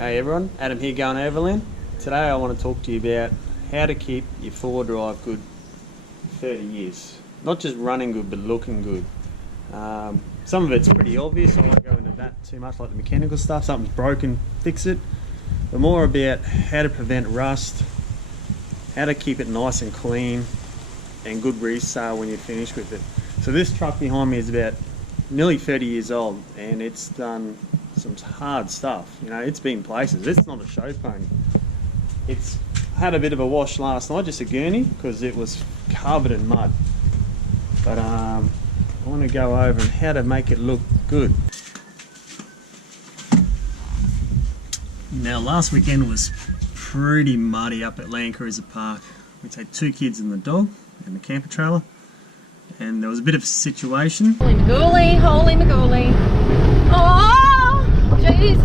Hey everyone, Adam here going Overland. Today I want to talk to you about how to keep your four drive good 30 years. Not just running good, but looking good. Some of it's pretty obvious, I won't go into that too much, like the mechanical stuff. Something's broken, fix it. But more about how to prevent rust, how to keep it nice and clean, and good resale when you're finished with it. So this truck behind me is about nearly 30 years old, and it's done some hard stuff. You know, it's been places. It's not a show pony. It's had a bit of a wash last night, just a gurney, because it was covered in mud. But I want to go over and how to make it look good. Now last weekend was pretty muddy up at Land Cruiser Park. We take 2 kids and the dog and the camper trailer, and there was a bit of a situation. Holy Magooly, holy Magooly. Oh, Jesus.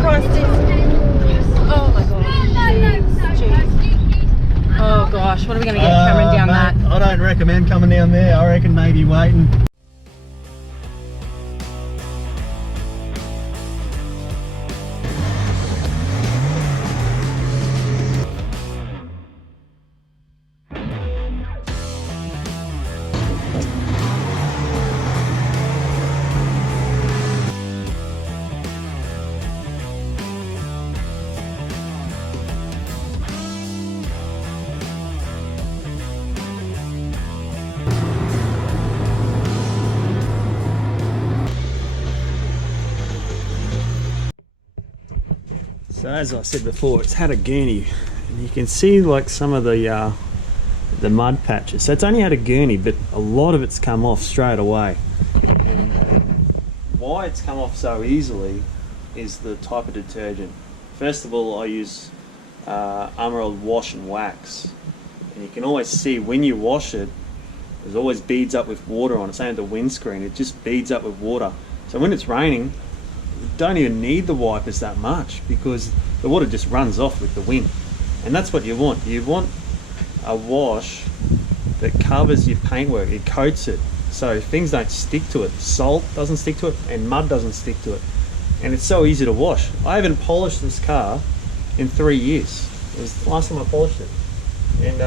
Christ, oh my God. Jeez. Oh gosh, what are we going to get Cameron down that? I don't recommend coming down there. I reckon maybe waiting. So as I said before, it's had a gurney, and you can see like some of the mud patches. So it's only had a gurney, but a lot of it's come off straight away. And why it's come off so easily is the type of detergent. First of all, I use Emerald Wash and Wax, and you can always see when you wash it, there's always beads up with water on it. Same with the windscreen, it just beads up with water. So when it's raining, you don't even need the wipers that much, because the water just runs off with the wind. And that's what you want. You want a wash that covers your paintwork, it coats it, so things don't stick to it. Salt doesn't stick to it, and mud doesn't stick to it. And it's so easy to wash. I haven't polished this car in 3 years. It was the last time I polished it. And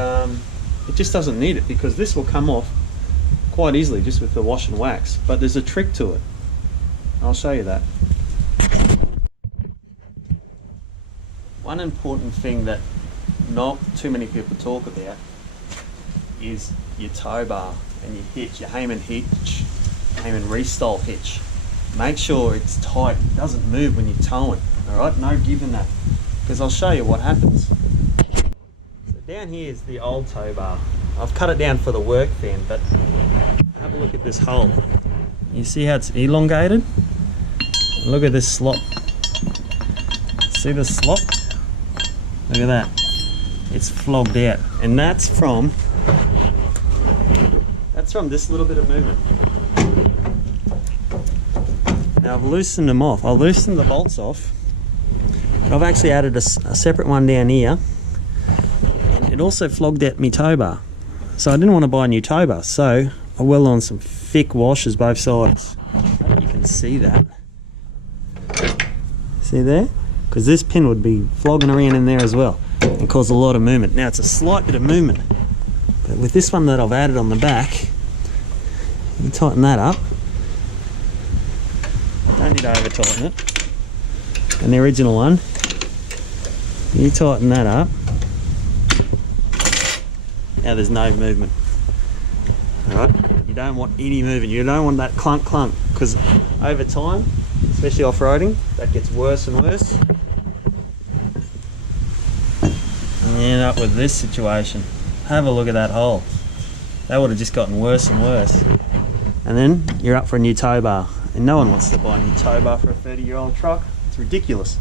it just doesn't need it, because this will come off quite easily just with the wash and wax. But there's a trick to it. I'll show you that. One important thing that not too many people talk about is your tow bar and your hitch, your Heyman hitch, Heyman restyle hitch. Make sure it's tight, it doesn't move when you're towing, alright? No giving that, because I'll show you what happens. So down here is the old tow bar. I've cut it down for the work fan, but have a look at this hole. You see how it's elongated? Look at this slot. See the slot? Look at that. It's flogged out, and that's from this little bit of movement. Now I've loosened them off. I'll loosen the bolts off, but I've actually added a separate one down here, and it also flogged out my tow bar. So I didn't want to buy a new tow bar, so I weld on some thick washers both sides. I hope you can see that. See there? Because this pin would be flogging around in there as well and cause a lot of movement. Now it's a slight bit of movement, but with this one that I've added on the back, you tighten that up. Don't need to over tighten it. And the original one, you tighten that up. Now there's no movement. Alright, you don't want any movement. You don't want that clunk clunk, because over time, especially off-roading, that gets worse and worse. And you end up with this situation. Have a look at that hole. That would have just gotten worse and worse. And then you're up for a new tow bar. And no one wants to buy a new tow bar for a 30-year-old truck. It's ridiculous.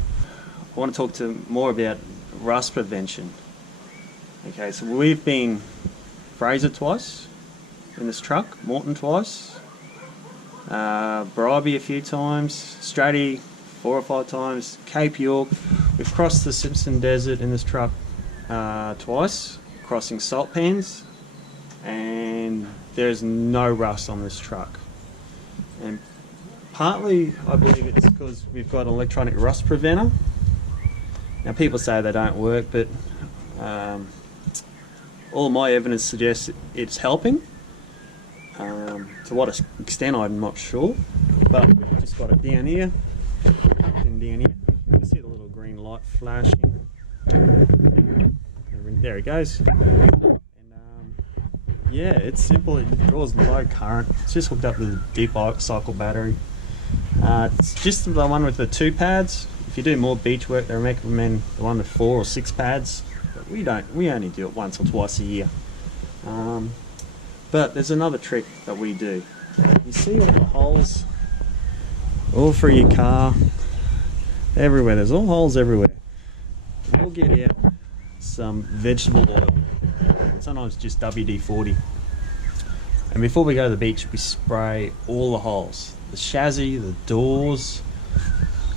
I want to talk more about rust prevention. Okay, so we've been Fraser twice in this truck, Morton twice, Bribey a few times, Stratty 4 or 5 times, Cape York. We've crossed the Simpson Desert in this truck twice, crossing salt pans, and there's no rust on this truck. And partly I believe it's because we've got an electronic rust preventer, Now people say they don't work, but all my evidence suggests it's helping. To what extent I'm not sure, but we've just got it down here, tucked in down here. You can see the little green light flashing. There it goes. And yeah, it's simple. It draws low current. It's just hooked up with a deep cycle battery. It's just the one with the 2 pads. If you do more beach work, they recommend the one with 4 or 6 pads. But we don't. We only do it once or twice a year. But there's another trick that we do. You see all the holes, all through your car, everywhere. There's all holes everywhere. We'll get out some vegetable oil. Sometimes just WD-40. And before we go to the beach, we spray all the holes. The chassis, the doors,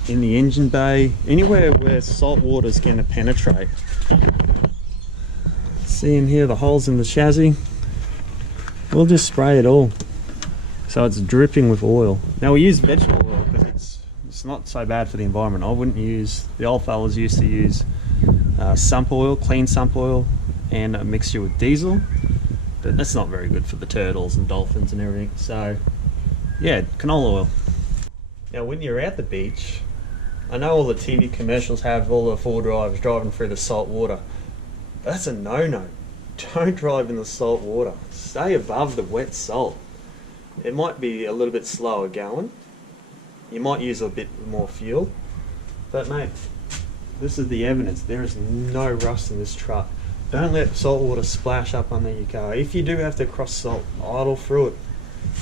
in the engine bay, anywhere where salt water is going to penetrate. See in here the holes in the chassis? We'll just spray it all so it's dripping with oil. Now we use vegetable oil because it's not so bad for the environment. I wouldn't use, the old fellas used to use sump oil, clean sump oil, and a mixture with diesel, but that's not very good for the turtles and dolphins and everything. So yeah, canola oil. Now when you're at the beach, I know all the TV commercials have all the 4 drivers driving through the salt water. That's a no-no. Don't drive in the salt water. Stay above the wet salt. It might be a little bit slower going. You might use a bit more fuel. But mate, this is the evidence. There is no rust in this truck. Don't let salt water splash up under your car. If you do have to cross salt, idle through it,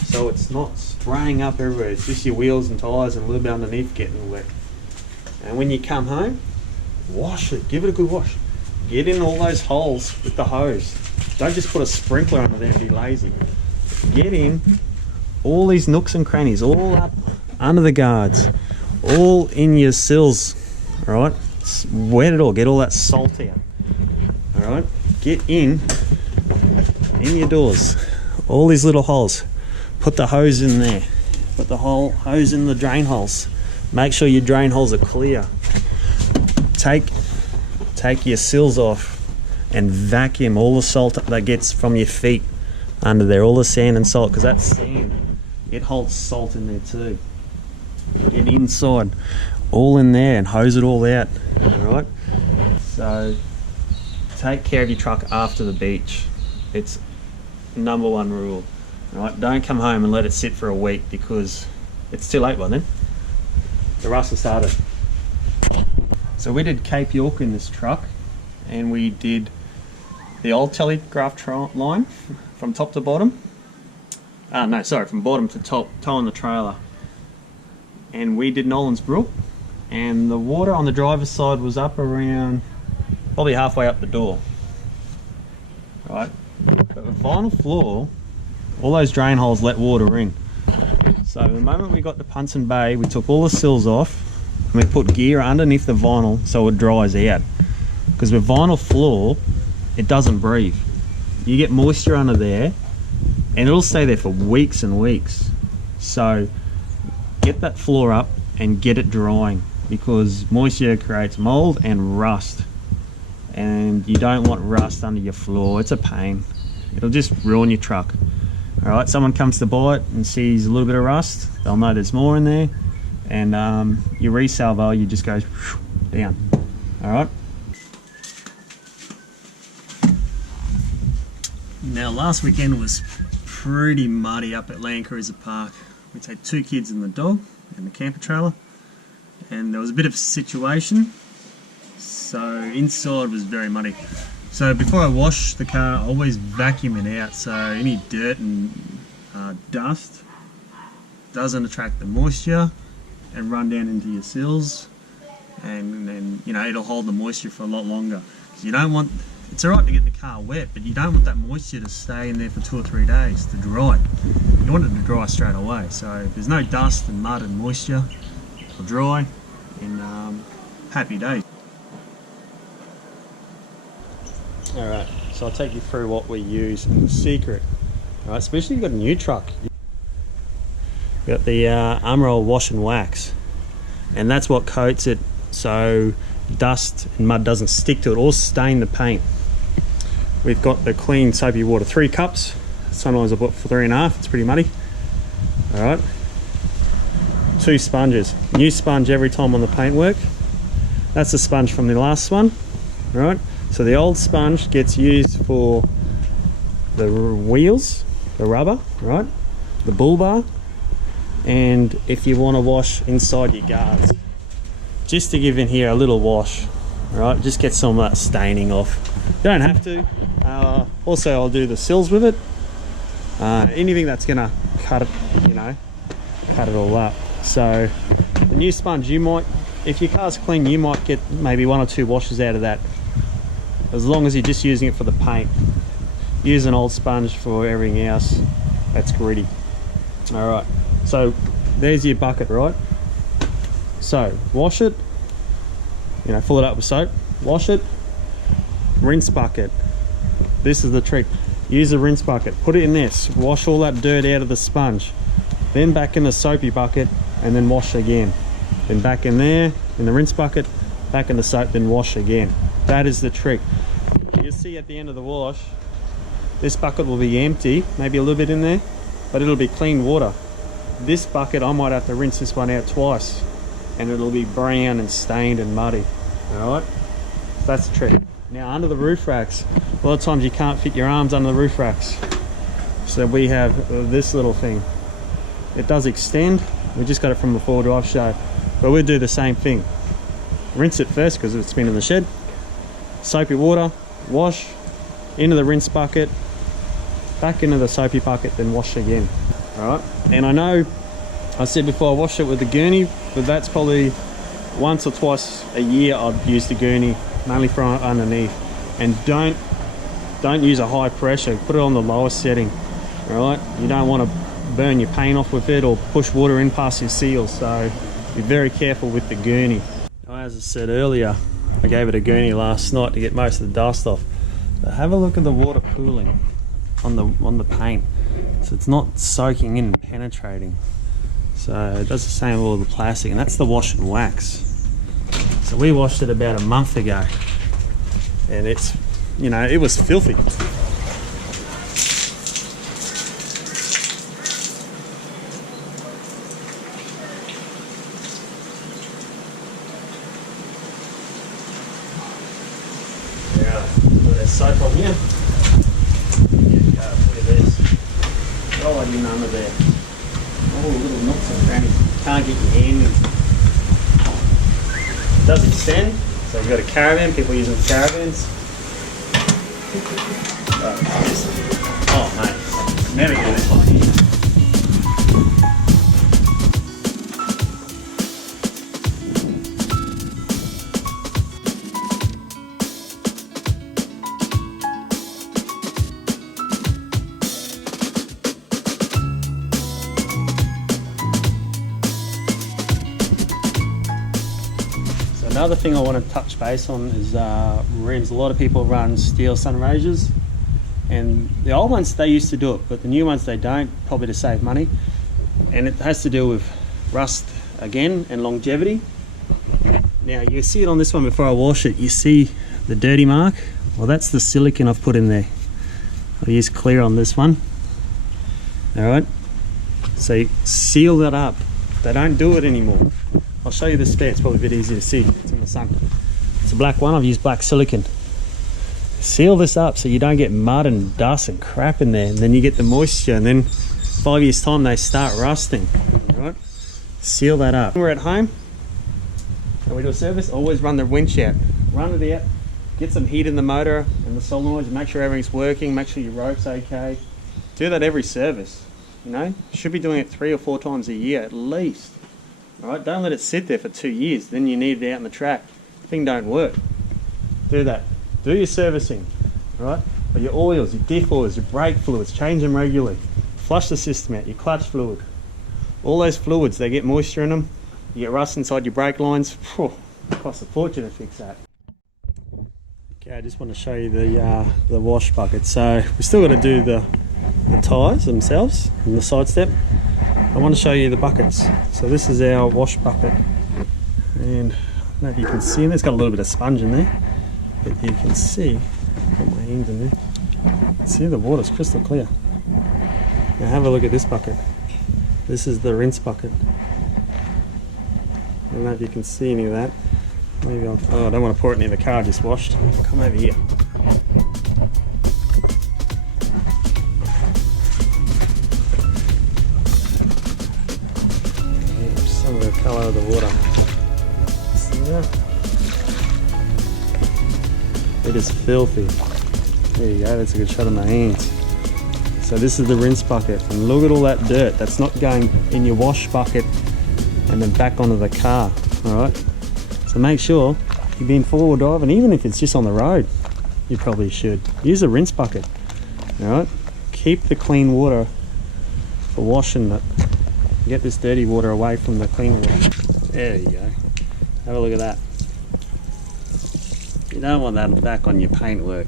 so it's not spraying up everywhere. It's just your wheels and tyres and a little bit underneath getting wet. And when you come home, wash it. Give it a good wash. Get in all those holes with the hose. Don't just put a sprinkler under there and be lazy. Get in all these nooks and crannies, all up under the guards, all in your sills, alright? Wet it all, get all that salt out, alright? Get in your doors, all these little holes. Put the hose in there, put the hose in the drain holes. Make sure your drain holes are clear. Take your sills off and vacuum all the salt that gets from your feet under there, all the sand and salt, because that sand, it holds salt in there too. Get inside, all in there, and hose it all out. Alright? So take care of your truck after the beach. It's #1 rule. Alright? Don't come home and let it sit for a week, because it's too late by then. The rust has started. So we did Cape York in this truck, and we did the old telegraph line from top to bottom. From bottom to top, towing the trailer. And we did Nolan's Brook, and the water on the driver's side was up around probably halfway up the door. Right? But with vinyl floor, all those drain holes let water in. So the moment we got to Punson Bay, we took all the sills off, and we put gear underneath the vinyl so it dries out. Because with vinyl floor, it doesn't breathe. You get moisture under there, and it'll stay there for weeks and weeks. So get that floor up and get it drying, because moisture creates mold and rust, and you don't want rust under your floor. It's a pain. It'll just ruin your truck. Alright, someone comes to buy it and sees a little bit of rust, they'll know there's more in there, and your resale value just goes down. Alright. Now last weekend was pretty muddy up at Land Cruiser Park. We take 2 kids and the dog and the camper trailer, and there was a bit of a situation, so inside was very muddy. So before I wash the car, I always vacuum it out, so any dirt and dust doesn't attract the moisture and run down into your sills, and then it'll hold the moisture for a lot longer. You don't want, it's alright to get the car wet, but you don't want that moisture to stay in there for 2 or 3 days to dry. You want it to dry straight away. So if there's no dust and mud and moisture, it'll dry in happy days. Alright, so I'll take you through what we use in the secret. Alright, especially if you've got a new truck. You've got the Amroll wash and wax, and that's what coats it, so dust and mud doesn't stick to it or stain the paint. We've got the clean soapy water, 3 cups. Sometimes I put 3.5, it's pretty muddy. All right. 2 sponges, new sponge every time on the paintwork. That's the sponge from the last one, right? So the old sponge gets used for the wheels, the rubber, right? The bull bar, and if you want to wash inside your guards. Just to give in here a little wash, right? Just get some of that staining off. You don't have to. Also, I'll do the sills with it. Anything that's gonna cut it, you know, cut it all up. So the new sponge, you might, if your car's clean, you might get maybe 1 or 2 washes out of that, as long as you're just using it for the paint. Use an old sponge for everything else that's gritty. All right, so there's your bucket, right? So wash it, you know, fill it up with soap, wash it, rinse bucket. This is the trick. Use a rinse bucket, put it in this, wash all that dirt out of the sponge, then back in the soapy bucket, and then wash again. Then back in there, in the rinse bucket, back in the soap, then wash again. That is the trick. You'll see at the end of the wash, this bucket will be empty, maybe a little bit in there, but it'll be clean water. This bucket, I might have to rinse this one out twice, and it'll be brown and stained and muddy. All right, so that's the trick. Now under the roof racks, a lot of times you can't fit your arms under the roof racks. So we have this little thing. It does extend. We just got it from the 4-drive show, but we'll do the same thing. Rinse it first because it's been in the shed. Soapy water, wash, into the rinse bucket, back into the soapy bucket, then wash again. All right, and I know I said before I wash it with the gurney, but that's probably once or twice a year I'd use the gurney, mainly for underneath. And don't use a high pressure, put it on the lowest setting. All right, you don't want to burn your paint off with it or push water in past your seals, so be very careful with the gurney. As I said earlier, I gave it a gurney last night to get most of the dust off. But have a look at the water pooling on the paint. So it's not soaking in and penetrating. So it does the same with all the plastic, and that's the wash and wax. So we washed it about a month ago, and it's, you know, it was filthy. There's soap on here. Look at this. Oh, I didn't under there. Oh, little nooks and crannies. Can't get your hand in. It does extend. So you've got a caravan, people using caravans. Oh, mate. Never do this one here. Another thing I want to touch base on is rims. A lot of people run steel Sunraysers, and the old ones they used to do it, but the new ones they don't, probably to save money. And it has to do with rust again and longevity. Now you see it on this one before I wash it, you see the dirty mark? Well, that's the silicone I've put in there. I'll use clear on this one. Alright, so you seal that up. They don't do it anymore. I'll show you the spare, it's probably a bit easier to see. It's in the sun. It's a black one, I've used black silicone. Seal this up so you don't get mud and dust and crap in there, and then you get the moisture, and then 5 years time they start rusting. Right? Seal that up. When we're at home and we do a service, always run the winch out. Run it out, get some heat in the motor and the solenoids, make sure everything's working, make sure your rope's okay. Do that every service. You know, should be doing it 3 or 4 times a year at least. All right, don't let it sit there for 2 years. Then you need it out in the track. The thing don't work. Do that. Do your servicing, all right? But your oils, your diff oils, your brake fluids, change them regularly. Flush the system out. Your clutch fluid. All those fluids, they get moisture in them. You get rust inside your brake lines. Phew, it costs a fortune to fix that. Okay, I just want to show you the wash bucket. So we still got to do the tyres themselves and the side step. I want to show you the buckets. So this is our wash bucket, and know if you can see, there's got a little bit of sponge in there, but you can see, put my hands in there, see the water's crystal clear. Now have a look at this bucket. This is the rinse bucket. I don't know if you can see any of that. Maybe I'll, oh, I don't want to pour it near the car I just washed. Come over here. Here's some of the colour of the water. See that? It is filthy. There you go, that's a good shot of my hands. So this is the rinse bucket, and look at all that dirt that's not going in your wash bucket and then back onto the car. Alright, so make sure you're being four-wheel driving, even if it's just on the road, you probably should use a rinse bucket. Alright, keep the clean water for washing it. Get this dirty water away from the clean water. There you go. Have a look at that. You don't want that back on your paintwork.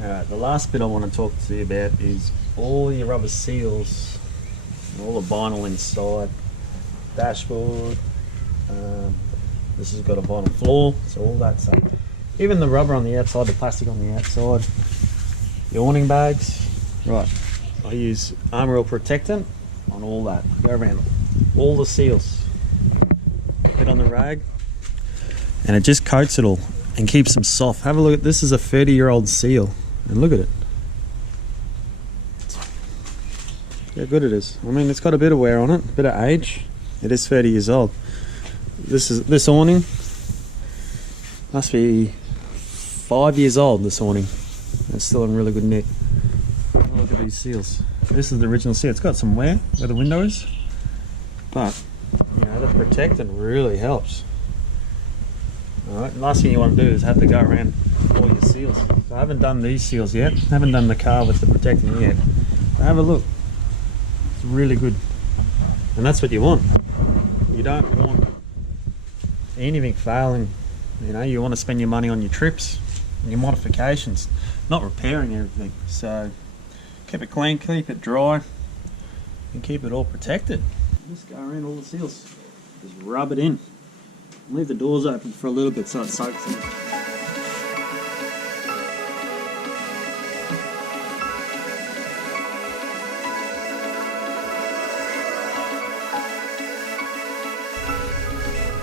Alright, the last bit I want to talk to you about is all your rubber seals, all the vinyl inside, dashboard. This has got a vinyl floor, so all that stuff. Even the rubber on the outside, the plastic on the outside, the awning bags. Right, I use Armor All Protectant on all that. Go around all the seals. Put on the rag, and it just coats it all and keeps them soft. Have a look at this. Is a 30-year-old seal, and look at it. How good it is. I mean, it's got a bit of wear on it, a bit of age. It is 30 years old. This awning must be 5 years old. This awning, it's still in really good nick. Have a look at these seals. This is the original seal. It's got some wear where the window is, but you know, the protectant really helps. All right. Last thing you want to do is have to go around all your seals. So I haven't done these seals yet. I haven't done the car with the protectant yet. But have a look. It's really good, and that's what you want. You don't want anything failing. You know, you want to spend your money on your trips and your modifications, not repairing everything. So keep it clean, keep it dry, and keep it all protected. Just go around all the seals, just rub it in. Leave the doors open for a little bit so it soaks in.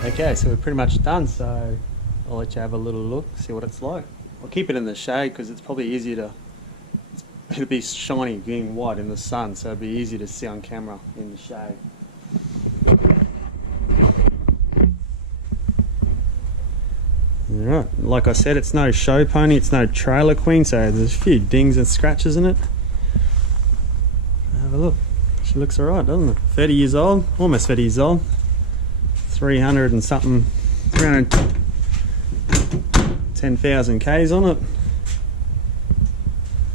Okay, so we're pretty much done, so I'll let you have a little look, see what it's like. I'll keep it in the shade because it's probably easier to, it'll be shiny, being white in the sun, so it'll be easy to see on camera in the shade. Alright, like I said, it's no show pony, it's no trailer queen, so there's a few dings and scratches in it. Have a look. She looks alright, doesn't it? 30 years old, almost 30 years old. 300 and something, 310,000 Ks on it.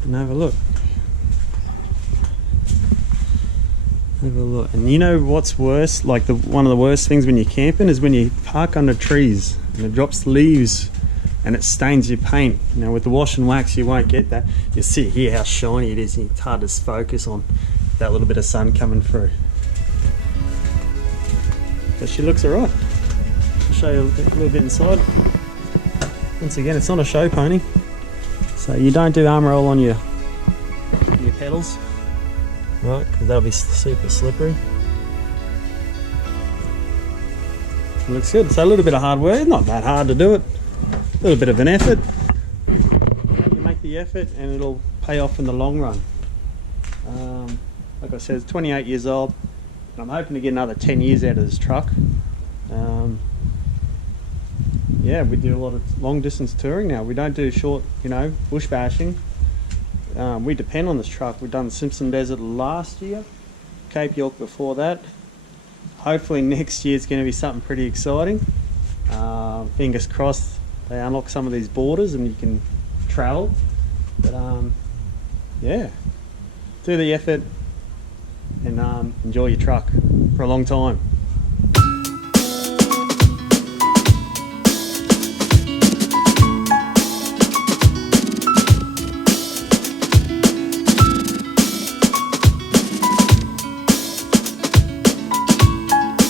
And have a look. Have a look. And you know what's worse? Like one of the worst things when you're camping is when you park under trees and it drops leaves and it stains your paint. Now with the wash and wax you won't get that. You'll see here how shiny it is. It's hard to focus on that little bit of sun coming through. But she looks alright. I'll show you a little bit inside. Once again, it's not a show pony, so you don't do Armor All on your pedals, right? Because that'll be super slippery. It looks good. So a little bit of hard work. It's not that hard to do it. A little bit of an effort. You make the effort, and it'll pay off in the long run. Like I said, it's 28 years old. I'm hoping to get another 10 years out of this truck. Yeah, we do a lot of long distance touring now. We don't do short, you know, bush bashing. We depend on this truck. We've done Simpson Desert last year, Cape York before that. Hopefully next year it's going to be something pretty exciting. Fingers crossed they unlock some of these borders and you can travel. But yeah, do the effort and enjoy your truck for a long time.